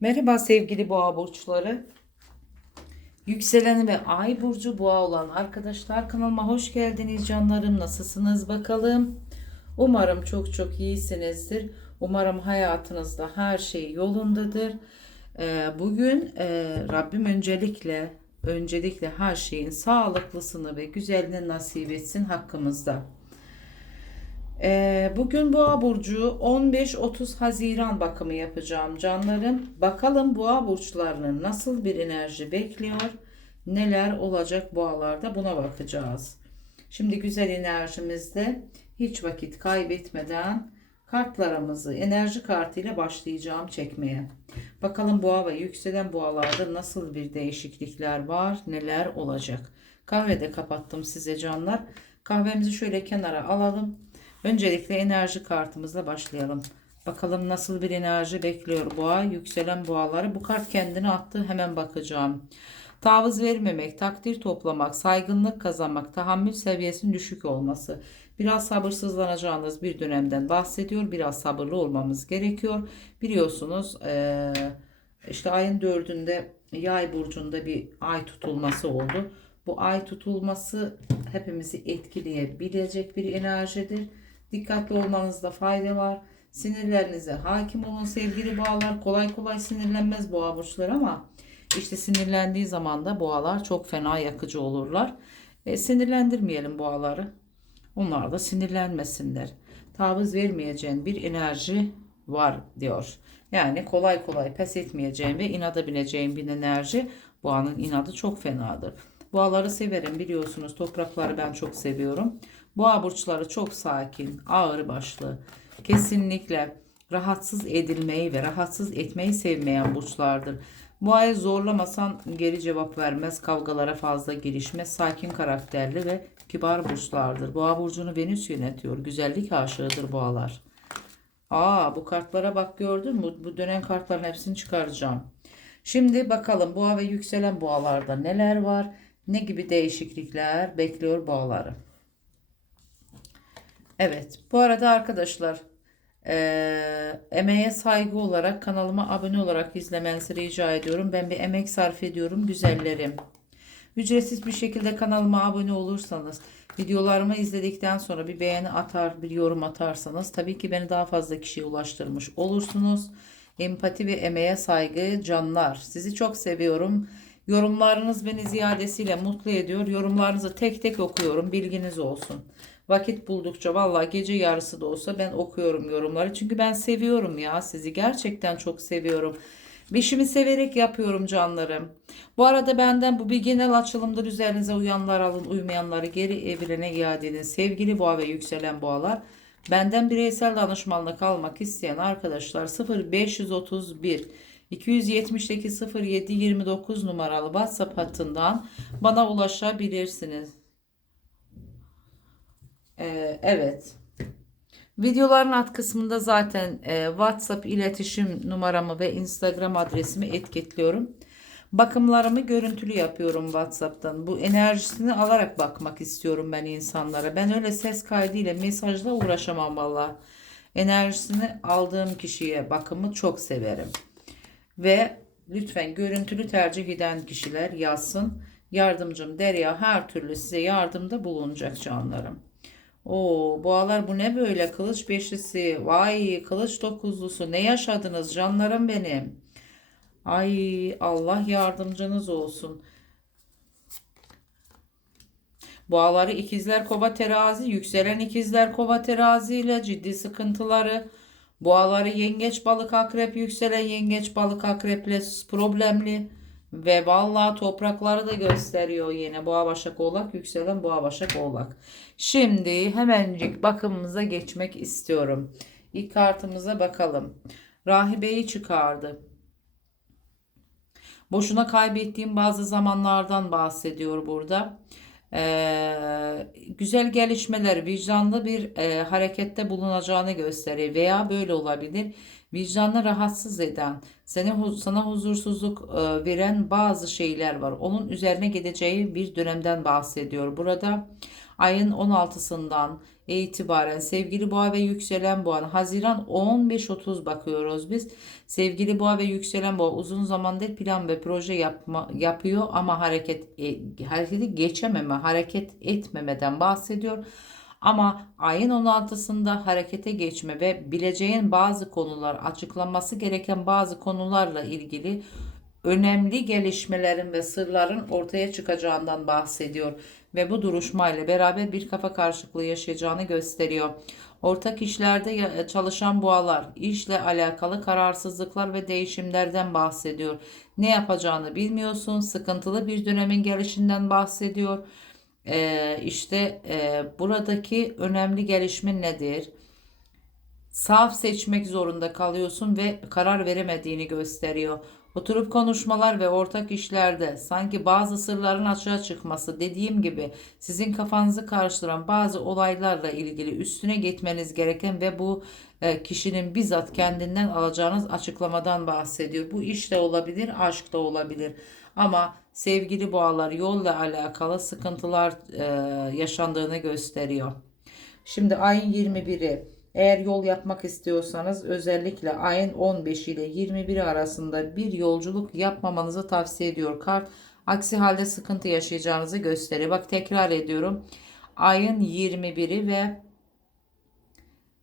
Merhaba sevgili boğa burçları. Yükseleni ve ay burcu boğa olan arkadaşlar kanalıma hoş geldiniz canlarım. Nasılsınız bakalım? Umarım çok çok iyisinizdir. Umarım hayatınızda her şey yolundadır. Ee, bugün e, Rabbim öncelikle öncelikle her şeyin sağlıklısını ve güzelini nasip etsin hakkımızda. Ee, bugün Boğa burcu 15-30 Haziran bakımı yapacağım canlarım. Bakalım Boğa burçlarının nasıl bir enerji bekliyor? Neler olacak boğalarda buna bakacağız. Şimdi güzel enerjimizde hiç vakit kaybetmeden kartlarımızı enerji kartıyla başlayacağım çekmeye. Bakalım boğa ve yükselen boğalarda nasıl bir değişiklikler var, neler olacak. Kahvede kapattım size canlar. Kahvemizi şöyle kenara alalım. Öncelikle enerji kartımızla başlayalım. Bakalım nasıl bir enerji bekliyor boğa, yükselen boğaları. Bu kart kendini attı hemen bakacağım. Tavız vermemek, takdir toplamak, saygınlık kazanmak, tahammül seviyesinin düşük olması. Biraz sabırsızlanacağınız bir dönemden bahsediyor. Biraz sabırlı olmamız gerekiyor. Biliyorsunuz işte ayın dördünde yay burcunda bir ay tutulması oldu. Bu ay tutulması hepimizi etkileyebilecek bir enerjidir. Dikkatli olmanızda fayda var. Sinirlerinize hakim olun sevgili boğalar. Kolay kolay sinirlenmez boğa burçları ama işte sinirlendiği zaman da boğalar çok fena yakıcı olurlar. E, sinirlendirmeyelim boğaları. Onlar da sinirlenmesinler. Taviz vermeyeceğin bir enerji var diyor. Yani kolay kolay pes etmeyeceğin ve inada bineceğin bir enerji. Boğanın inadı çok fenadır. Boğaları severim biliyorsunuz. Toprakları ben çok seviyorum. Boğa burçları çok sakin, ağır başlı. Kesinlikle rahatsız edilmeyi ve rahatsız etmeyi sevmeyen burçlardır. Boğayı zorlamasan geri cevap vermez, kavgalara fazla girişmez, sakin karakterli ve kibar burçlardır. Boğa burcunu Venüs yönetiyor. Güzellik aşığıdır boğalar. Aa bu kartlara bak gördün mü? Bu dönen kartların hepsini çıkaracağım. Şimdi bakalım boğa ve yükselen boğalarda neler var? Ne gibi değişiklikler bekliyor boğaları? Evet bu arada arkadaşlar eee emeğe saygı olarak kanalıma abone olarak izlemenizi rica ediyorum. Ben bir emek sarf ediyorum güzellerim. Ücretsiz bir şekilde kanalıma abone olursanız, videolarımı izledikten sonra bir beğeni atar, bir yorum atarsanız tabii ki beni daha fazla kişiye ulaştırmış olursunuz. Empati ve emeğe saygı canlar. Sizi çok seviyorum. Yorumlarınız beni ziyadesiyle mutlu ediyor. Yorumlarınızı tek tek okuyorum. Bilginiz olsun. Vakit buldukça vallahi gece yarısı da olsa ben okuyorum yorumları. Çünkü ben seviyorum ya sizi. Gerçekten çok seviyorum. İşimi severek yapıyorum canlarım. Bu arada benden bu bir genel açılımdır. Üzerinize uyanlar alın, uymayanları geri evrene iade edin. Sevgili boğa ve yükselen boğalar. Benden bireysel danışmanlık almak isteyen arkadaşlar 0531 278 07 29 numaralı WhatsApp hattından bana ulaşabilirsiniz. Ee, evet. Videoların alt kısmında zaten e, WhatsApp iletişim numaramı ve Instagram adresimi etiketliyorum. Bakımlarımı görüntülü yapıyorum WhatsApp'tan. Bu enerjisini alarak bakmak istiyorum ben insanlara. Ben öyle ses kaydıyla mesajla uğraşamam valla. Enerjisini aldığım kişiye bakımı çok severim. Ve lütfen görüntülü tercih eden kişiler yazsın. Yardımcım Derya her türlü size yardımda bulunacak canlarım. Oo, boğalar bu ne böyle? Kılıç beşlisi. Vay kılıç dokuzlusu. Ne yaşadınız canlarım benim? Ay Allah yardımcınız olsun. Boğaları ikizler kova terazi, yükselen ikizler kova terazi ile ciddi sıkıntıları. Boğaları yengeç balık akrep, yükselen yengeç balık akreple problemli. Ve vallahi toprakları da gösteriyor yine. Boğa Başak Oğlak, yükselen Boğa Başak Oğlak. Şimdi hemencik bakımımıza geçmek istiyorum. İlk kartımıza bakalım. Rahibeyi çıkardı. Boşuna kaybettiğim bazı zamanlardan bahsediyor burada. Ee, güzel gelişmeler, vicdanlı bir e, harekette bulunacağını gösteriyor veya böyle olabilir. Vicdanını rahatsız eden, seni sana huzursuzluk e, veren bazı şeyler var. Onun üzerine gideceği bir dönemden bahsediyor. Burada Ayın 16'sından itibaren sevgili boğa ve yükselen boğa Haziran 15-30 bakıyoruz biz. Sevgili boğa ve yükselen boğa uzun zamandır plan ve proje yapma, yapıyor ama hareket e, hareketi geçememe, hareket etmemeden bahsediyor. Ama ayın 16'sında harekete geçme ve bileceğin bazı konular, açıklanması gereken bazı konularla ilgili önemli gelişmelerin ve sırların ortaya çıkacağından bahsediyor ve bu duruşmayla beraber bir kafa karışıklığı yaşayacağını gösteriyor. Ortak işlerde ya- çalışan boğalar, işle alakalı kararsızlıklar ve değişimlerden bahsediyor. Ne yapacağını bilmiyorsun, sıkıntılı bir dönemin gelişinden bahsediyor. Ee, işte e, buradaki önemli gelişme nedir? Saf seçmek zorunda kalıyorsun ve karar veremediğini gösteriyor. Oturup konuşmalar ve ortak işlerde sanki bazı sırların açığa çıkması dediğim gibi sizin kafanızı karıştıran bazı olaylarla ilgili üstüne gitmeniz gereken ve bu e, kişinin bizzat kendinden alacağınız açıklamadan bahsediyor. Bu iş de olabilir, aşk da olabilir. Ama sevgili boğalar yolla alakalı sıkıntılar e, yaşandığını gösteriyor. Şimdi ayın 21'i eğer yol yapmak istiyorsanız özellikle ayın 15 ile 21 arasında bir yolculuk yapmamanızı tavsiye ediyor kart. Aksi halde sıkıntı yaşayacağınızı gösteriyor. Bak tekrar ediyorum. Ayın 21'i ve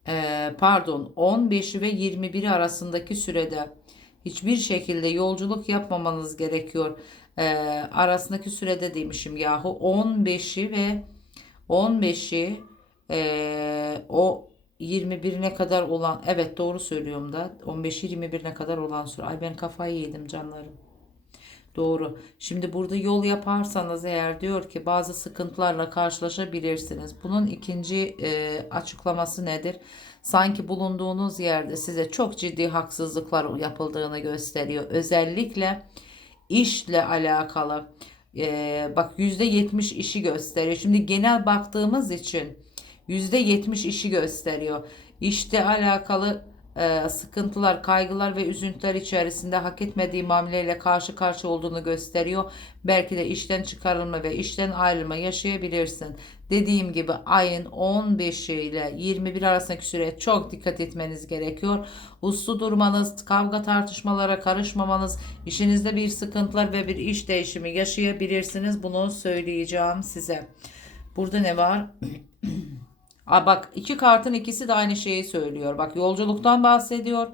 e, pardon 15'i ve 21'i arasındaki sürede hiçbir şekilde yolculuk yapmamanız gerekiyor. E, arasındaki sürede demişim yahu 15'i ve 15'i e, o 21'ine kadar olan evet doğru söylüyorum da 15-21'ine kadar olan süre. Ay ben kafayı yedim canlarım. Doğru. Şimdi burada yol yaparsanız eğer diyor ki bazı sıkıntılarla karşılaşabilirsiniz. Bunun ikinci e, açıklaması nedir? Sanki bulunduğunuz yerde size çok ciddi haksızlıklar yapıldığını gösteriyor. Özellikle işle alakalı. E, bak %70 işi gösteriyor. Şimdi genel baktığımız için %70 işi gösteriyor. İşte alakalı e, sıkıntılar, kaygılar ve üzüntüler içerisinde hak etmediği muameleyle karşı karşıya olduğunu gösteriyor. Belki de işten çıkarılma ve işten ayrılma yaşayabilirsin. Dediğim gibi ayın 15 ile 21 arasındaki süreye çok dikkat etmeniz gerekiyor. Uslu durmanız, kavga tartışmalara karışmamanız, işinizde bir sıkıntılar ve bir iş değişimi yaşayabilirsiniz. Bunu söyleyeceğim size. Burada ne var? Aa, bak iki kartın ikisi de aynı şeyi söylüyor. Bak yolculuktan bahsediyor.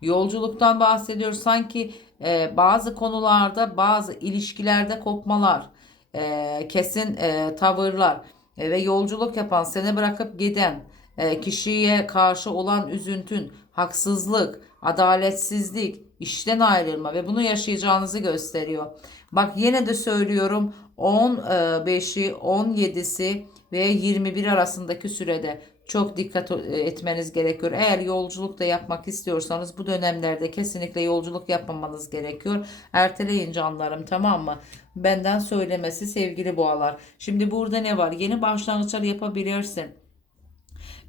Yolculuktan bahsediyor. Sanki e, bazı konularda bazı ilişkilerde kopmalar, e, kesin e, tavırlar e, ve yolculuk yapan, seni bırakıp giden e, kişiye karşı olan üzüntün, haksızlık, adaletsizlik, işten ayrılma ve bunu yaşayacağınızı gösteriyor. Bak yine de söylüyorum 15'i, 17'si ve 21 arasındaki sürede çok dikkat etmeniz gerekiyor. Eğer yolculuk da yapmak istiyorsanız bu dönemlerde kesinlikle yolculuk yapmamanız gerekiyor. Erteleyin canlarım tamam mı? Benden söylemesi sevgili boğalar. Şimdi burada ne var? Yeni başlangıçlar yapabilirsin.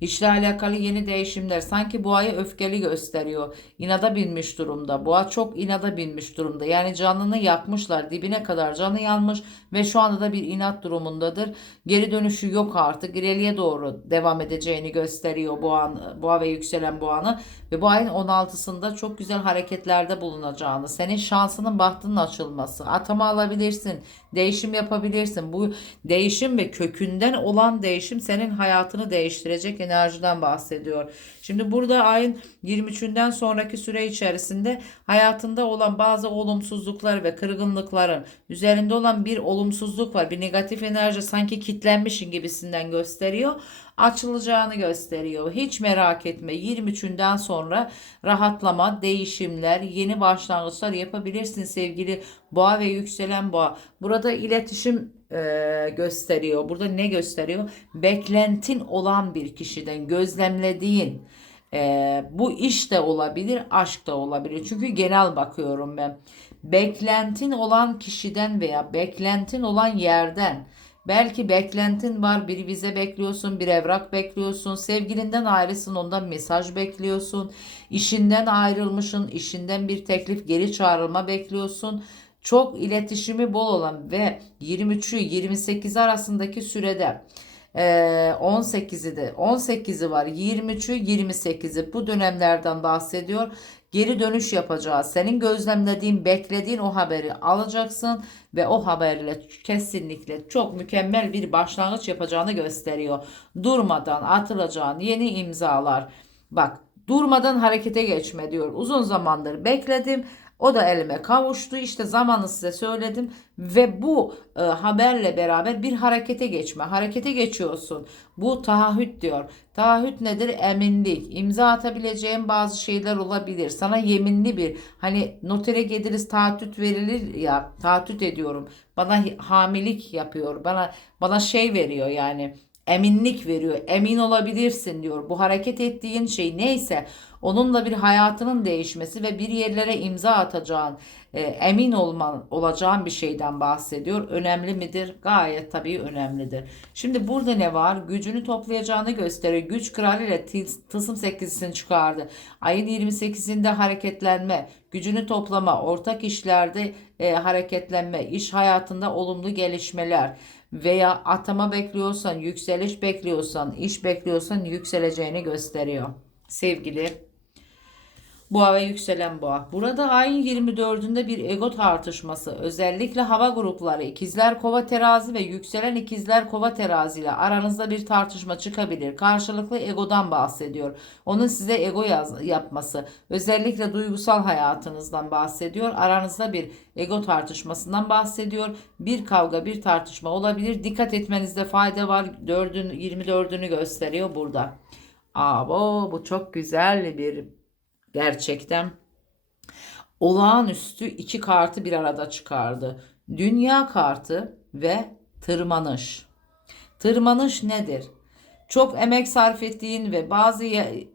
İşle alakalı yeni değişimler sanki boğayı öfkeli gösteriyor. İnada binmiş durumda. Boğa çok inada binmiş durumda. Yani canını yakmışlar. Dibine kadar canı yanmış ve şu anda da bir inat durumundadır. Geri dönüşü yok artık. İleriye doğru devam edeceğini gösteriyor boğan, boğa ve yükselen boğanı. Ve bu ayın 16'sında çok güzel hareketlerde bulunacağını, senin şansının bahtının açılması, atama alabilirsin, değişim yapabilirsin. Bu değişim ve kökünden olan değişim senin hayatını değiştirecek enerjiden bahsediyor. Şimdi burada ayın 23'ünden sonraki süre içerisinde hayatında olan bazı olumsuzluklar ve kırgınlıkların üzerinde olan bir olumsuzluk var. Bir negatif enerji sanki kitlenmişin gibisinden gösteriyor. Açılacağını gösteriyor. Hiç merak etme. 23'ünden sonra rahatlama, değişimler, yeni başlangıçlar yapabilirsin sevgili boğa ve yükselen boğa. Burada iletişim e, gösteriyor. Burada ne gösteriyor? Beklentin olan bir kişiden gözlemlediğin e, bu iş de olabilir, aşk da olabilir. Çünkü genel bakıyorum ben. Beklentin olan kişiden veya beklentin olan yerden Belki beklentin var, bir vize bekliyorsun, bir evrak bekliyorsun, sevgilinden ayrısın, ondan mesaj bekliyorsun, işinden ayrılmışsın, işinden bir teklif geri çağrılma bekliyorsun. Çok iletişimi bol olan ve 23'ü 28 arasındaki sürede Ee, 18'i de 18'i var 23'ü 28'i bu dönemlerden bahsediyor. Geri dönüş yapacağız. Senin gözlemlediğin, beklediğin o haberi alacaksın ve o haberle kesinlikle çok mükemmel bir başlangıç yapacağını gösteriyor. Durmadan atılacağın yeni imzalar. Bak durmadan harekete geçme diyor. Uzun zamandır bekledim. O da elime kavuştu. İşte zamanı size söyledim ve bu e, haberle beraber bir harekete geçme. Harekete geçiyorsun. Bu taahhüt diyor. Taahhüt nedir? Eminlik. İmza atabileceğin bazı şeyler olabilir. Sana yeminli bir hani notere geliriz taahhüt verilir ya taahhüt ediyorum. Bana hamilik yapıyor. Bana bana şey veriyor yani eminlik veriyor. Emin olabilirsin diyor. Bu hareket ettiğin şey neyse onunla bir hayatının değişmesi ve bir yerlere imza atacağın, e, emin olman olacağın bir şeyden bahsediyor. Önemli midir? Gayet tabii önemlidir. Şimdi burada ne var? Gücünü toplayacağını gösteriyor. Güç kralı ile tılsım 8'sini çıkardı. Ayın 28'inde hareketlenme, gücünü toplama, ortak işlerde e, hareketlenme, iş hayatında olumlu gelişmeler veya atama bekliyorsan, yükseliş bekliyorsan, iş bekliyorsan yükseleceğini gösteriyor. Sevgili Boğa ve yükselen boğa. Burada ayın 24'ünde bir ego tartışması özellikle hava grupları ikizler kova terazi ve yükselen ikizler kova terazi ile aranızda bir tartışma çıkabilir. Karşılıklı egodan bahsediyor. Onun size ego yaz, yapması özellikle duygusal hayatınızdan bahsediyor. Aranızda bir ego tartışmasından bahsediyor. Bir kavga bir tartışma olabilir. Dikkat etmenizde fayda var. 4'ün 24'ünü gösteriyor burada. Aa, bu çok güzel bir gerçekten olağanüstü iki kartı bir arada çıkardı. Dünya kartı ve tırmanış. Tırmanış nedir? Çok emek sarf ettiğin ve bazı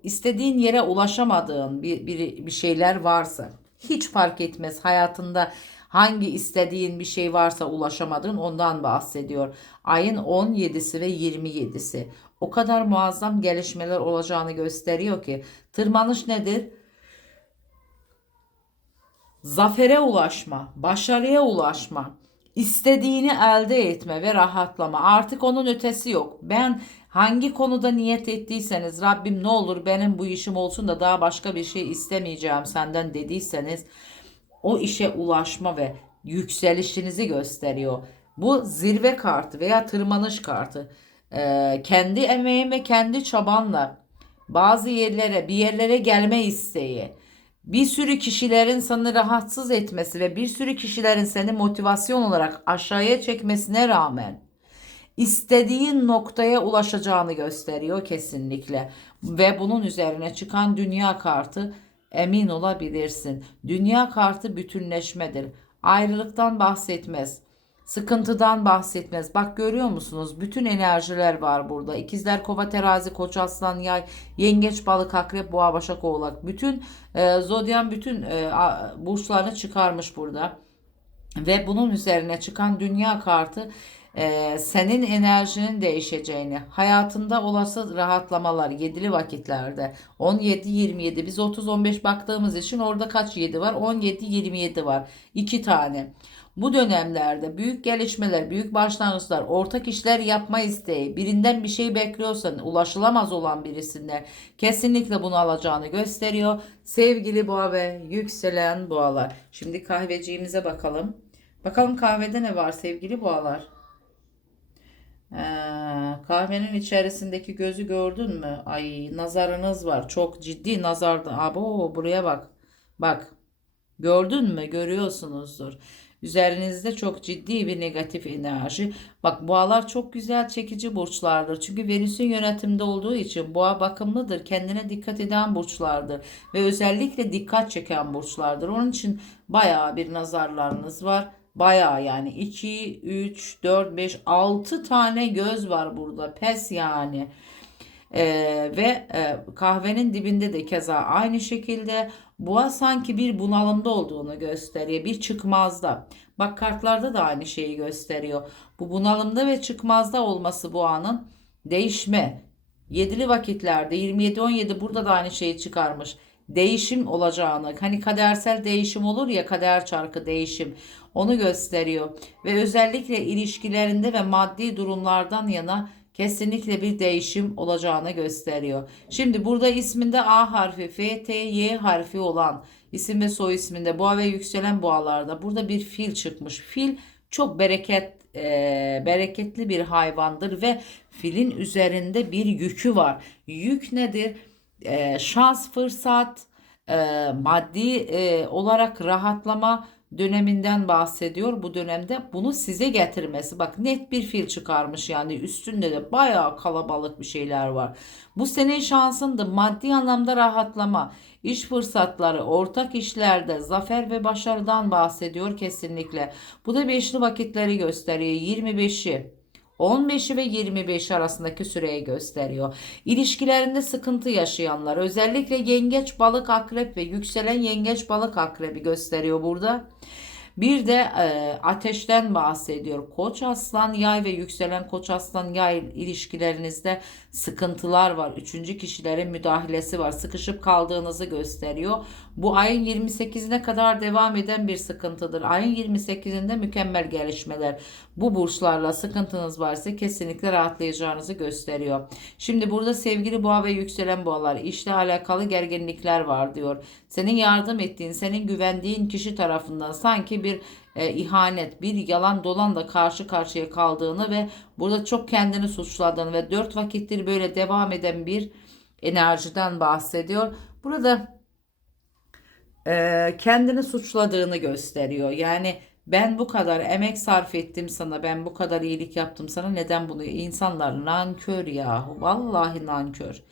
istediğin yere ulaşamadığın bir, bir, bir şeyler varsa hiç fark etmez hayatında hangi istediğin bir şey varsa ulaşamadığın ondan bahsediyor. Ayın 17'si ve 27'si o kadar muazzam gelişmeler olacağını gösteriyor ki tırmanış nedir? Zafere ulaşma, başarıya ulaşma, istediğini elde etme ve rahatlama. Artık onun ötesi yok. Ben hangi konuda niyet ettiyseniz Rabbim ne olur benim bu işim olsun da daha başka bir şey istemeyeceğim senden dediyseniz o işe ulaşma ve yükselişinizi gösteriyor. Bu zirve kartı veya tırmanış kartı. Ee, kendi emeğin ve kendi çabanla bazı yerlere bir yerlere gelme isteği bir sürü kişilerin seni rahatsız etmesi ve bir sürü kişilerin seni motivasyon olarak aşağıya çekmesine rağmen istediğin noktaya ulaşacağını gösteriyor kesinlikle. Ve bunun üzerine çıkan dünya kartı emin olabilirsin. Dünya kartı bütünleşmedir. Ayrılıktan bahsetmez. Sıkıntıdan bahsetmez. Bak görüyor musunuz? Bütün enerjiler var burada. İkizler, Kova, Terazi, Koç, Aslan, Yay, Yengeç, Balık, Akrep, Boğa, Başak, Oğlak. Bütün e, zodyan bütün e, burçlarını çıkarmış burada. Ve bunun üzerine çıkan dünya kartı e, senin enerjinin değişeceğini, hayatında olası rahatlamalar yedili vakitlerde 17-27 biz 30-15 baktığımız için orada kaç 7 var? 17-27 var. 2 tane. Bu dönemlerde büyük gelişmeler, büyük başlangıçlar, ortak işler yapma isteği, birinden bir şey bekliyorsan, ulaşılamaz olan birisinden kesinlikle bunu alacağını gösteriyor. Sevgili boğa ve yükselen boğalar. Şimdi kahveciğimize bakalım. Bakalım kahvede ne var sevgili boğalar? Ee, kahvenin içerisindeki gözü gördün mü? Ay nazarınız var. Çok ciddi nazardı. Abo buraya bak. Bak. Gördün mü? Görüyorsunuzdur. Üzerinizde çok ciddi bir negatif enerji. Bak boğalar çok güzel çekici burçlardır. Çünkü Venüs'ün yönetimde olduğu için boğa bakımlıdır. Kendine dikkat eden burçlardır. Ve özellikle dikkat çeken burçlardır. Onun için bayağı bir nazarlarınız var. Bayağı yani 2, 3, 4, 5, 6 tane göz var burada. Pes yani. Ee, ve e, kahvenin dibinde de keza aynı şekilde boğa sanki bir bunalımda olduğunu gösteriyor. Bir çıkmazda. Bak kartlarda da aynı şeyi gösteriyor. Bu bunalımda ve çıkmazda olması boğanın değişme. Yedili vakitlerde 27-17 burada da aynı şeyi çıkarmış. Değişim olacağını hani kadersel değişim olur ya kader çarkı değişim onu gösteriyor. Ve özellikle ilişkilerinde ve maddi durumlardan yana kesinlikle bir değişim olacağını gösteriyor. Şimdi burada isminde A harfi, F, T, Y harfi olan isim ve soy isminde boğa ve yükselen boğalarda burada bir fil çıkmış. Fil çok bereket e, bereketli bir hayvandır ve filin üzerinde bir yükü var. Yük nedir? E, şans, fırsat, e, maddi e, olarak rahatlama döneminden bahsediyor. Bu dönemde bunu size getirmesi. Bak net bir fil çıkarmış yani üstünde de bayağı kalabalık bir şeyler var. Bu senin şansındı. Maddi anlamda rahatlama, iş fırsatları, ortak işlerde zafer ve başarıdan bahsediyor kesinlikle. Bu da beşli vakitleri gösteriyor. 25'i 15'i ve 25 arasındaki süreyi gösteriyor. İlişkilerinde sıkıntı yaşayanlar özellikle yengeç, balık, akrep ve yükselen yengeç, balık, akrebi gösteriyor burada. Bir de e, ateşten bahsediyor. Koç aslan yay ve yükselen koç aslan yay ilişkilerinizde sıkıntılar var. Üçüncü kişilerin müdahalesi var. Sıkışıp kaldığınızı gösteriyor. Bu ayın 28'ine kadar devam eden bir sıkıntıdır. Ayın 28'inde mükemmel gelişmeler. Bu burçlarla sıkıntınız varsa kesinlikle rahatlayacağınızı gösteriyor. Şimdi burada sevgili boğa ve yükselen boğalar işle alakalı gerginlikler var diyor. Senin yardım ettiğin, senin güvendiğin kişi tarafından sanki bir e, ihanet, bir yalan dolanla karşı karşıya kaldığını ve burada çok kendini suçladığını ve dört vakittir böyle devam eden bir enerjiden bahsediyor. Burada e, kendini suçladığını gösteriyor. Yani ben bu kadar emek sarf ettim sana, ben bu kadar iyilik yaptım sana. Neden bunu? İnsanlar nankör ya. Vallahi nankör.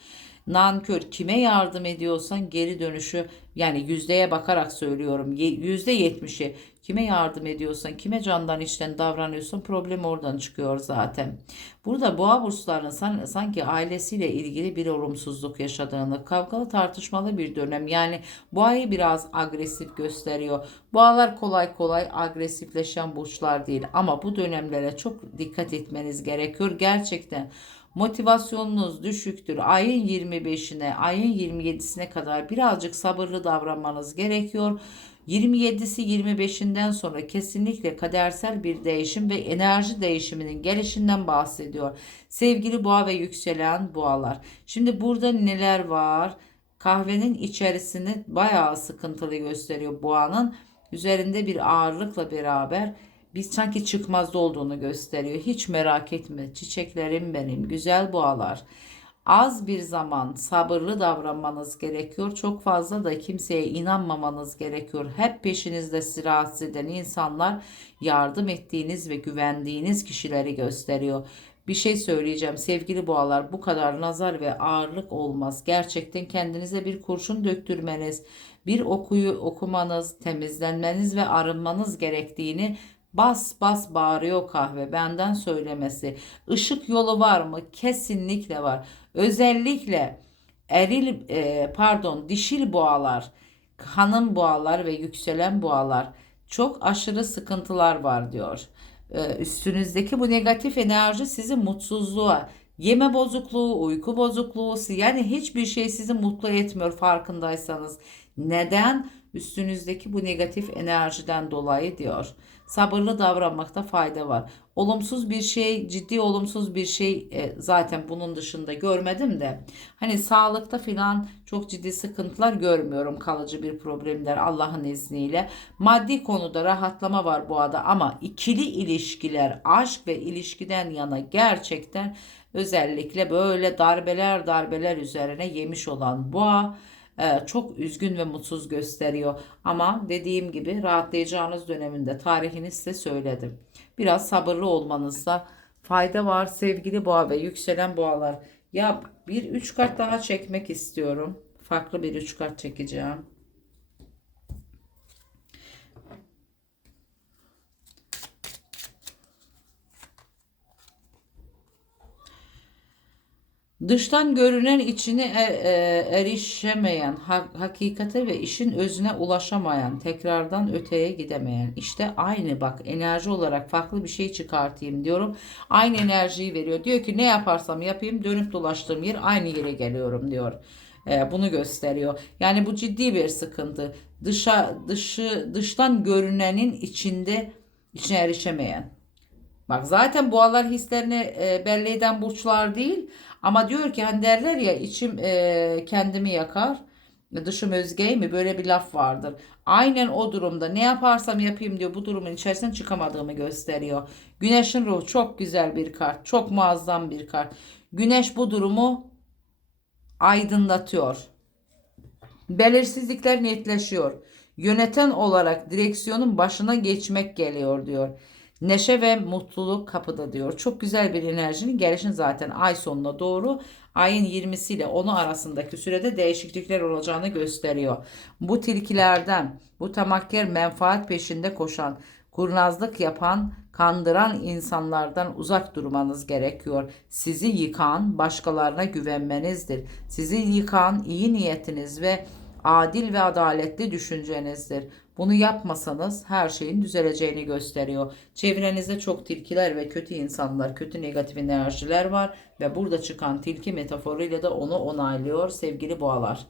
Nankör kime yardım ediyorsan geri dönüşü yani yüzdeye bakarak söylüyorum. Yüzde yetmişi kime yardım ediyorsan, kime candan içten davranıyorsan problem oradan çıkıyor zaten. Burada boğa burçlarının sanki ailesiyle ilgili bir olumsuzluk yaşadığını, kavgalı tartışmalı bir dönem. Yani boğayı biraz agresif gösteriyor. Boğalar kolay kolay agresifleşen burçlar değil ama bu dönemlere çok dikkat etmeniz gerekiyor. Gerçekten motivasyonunuz düşüktür. Ayın 25'ine, ayın 27'sine kadar birazcık sabırlı davranmanız gerekiyor. 27'si 25'inden sonra kesinlikle kadersel bir değişim ve enerji değişiminin gelişinden bahsediyor. Sevgili boğa ve yükselen boğalar. Şimdi burada neler var? Kahvenin içerisini bayağı sıkıntılı gösteriyor boğanın. Üzerinde bir ağırlıkla beraber biz sanki çıkmazda olduğunu gösteriyor. Hiç merak etme çiçeklerim benim güzel boğalar. Az bir zaman sabırlı davranmanız gerekiyor. Çok fazla da kimseye inanmamanız gerekiyor. Hep peşinizde sizi rahatsız eden insanlar yardım ettiğiniz ve güvendiğiniz kişileri gösteriyor. Bir şey söyleyeceğim sevgili boğalar bu kadar nazar ve ağırlık olmaz. Gerçekten kendinize bir kurşun döktürmeniz, bir okuyu okumanız, temizlenmeniz ve arınmanız gerektiğini Bas bas bağırıyor kahve benden söylemesi. Işık yolu var mı? Kesinlikle var. Özellikle eril e, pardon dişil boğalar, hanım boğalar ve yükselen boğalar çok aşırı sıkıntılar var diyor. E, üstünüzdeki bu negatif enerji sizi mutsuzluğa, yeme bozukluğu, uyku bozukluğu yani hiçbir şey sizi mutlu etmiyor farkındaysanız. Neden? Üstünüzdeki bu negatif enerjiden dolayı diyor sabırlı davranmakta fayda var. Olumsuz bir şey, ciddi olumsuz bir şey e, zaten bunun dışında görmedim de. Hani sağlıkta filan çok ciddi sıkıntılar görmüyorum kalıcı bir problemler Allah'ın izniyle. Maddi konuda rahatlama var bu ada ama ikili ilişkiler, aşk ve ilişkiden yana gerçekten özellikle böyle darbeler darbeler üzerine yemiş olan boğa çok üzgün ve mutsuz gösteriyor. Ama dediğim gibi rahatlayacağınız döneminde tarihini size söyledim. Biraz sabırlı olmanızda fayda var sevgili boğa ve yükselen boğalar. Ya bir üç kart daha çekmek istiyorum. Farklı bir üç kart çekeceğim. Dıştan görünen içine er, e, erişemeyen, ha, hakikate ve işin özüne ulaşamayan, tekrardan öteye gidemeyen. İşte aynı bak enerji olarak farklı bir şey çıkartayım diyorum. Aynı enerjiyi veriyor. Diyor ki ne yaparsam yapayım dönüp dolaştığım yer aynı yere geliyorum diyor. E, bunu gösteriyor. Yani bu ciddi bir sıkıntı. Dışa dışı dıştan görünenin içinde içine erişemeyen Bak zaten boğalar hislerini e, belli eden burçlar değil. Ama diyor ki hani derler ya içim e, kendimi yakar. Dışım özgeyi mi? Böyle bir laf vardır. Aynen o durumda ne yaparsam yapayım diyor bu durumun içerisinden çıkamadığımı gösteriyor. Güneşin ruhu çok güzel bir kart. Çok muazzam bir kart. Güneş bu durumu aydınlatıyor. Belirsizlikler netleşiyor. Yöneten olarak direksiyonun başına geçmek geliyor diyor. Neşe ve mutluluk kapıda diyor. Çok güzel bir enerjinin gelişin zaten ay sonuna doğru ayın 20'si ile 10'u arasındaki sürede değişiklikler olacağını gösteriyor. Bu tilkilerden, bu tamakker menfaat peşinde koşan, kurnazlık yapan, kandıran insanlardan uzak durmanız gerekiyor. Sizi yıkan başkalarına güvenmenizdir. Sizi yıkan iyi niyetiniz ve adil ve adaletli düşüncenizdir. Bunu yapmasanız her şeyin düzeleceğini gösteriyor. Çevrenizde çok tilkiler ve kötü insanlar, kötü negatif enerjiler var ve burada çıkan tilki metaforuyla da onu onaylıyor sevgili boğalar.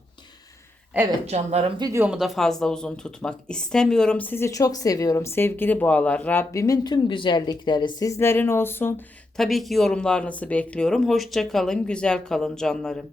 Evet canlarım videomu da fazla uzun tutmak istemiyorum. Sizi çok seviyorum sevgili boğalar. Rabbimin tüm güzellikleri sizlerin olsun. Tabii ki yorumlarınızı bekliyorum. Hoşça kalın, güzel kalın canlarım.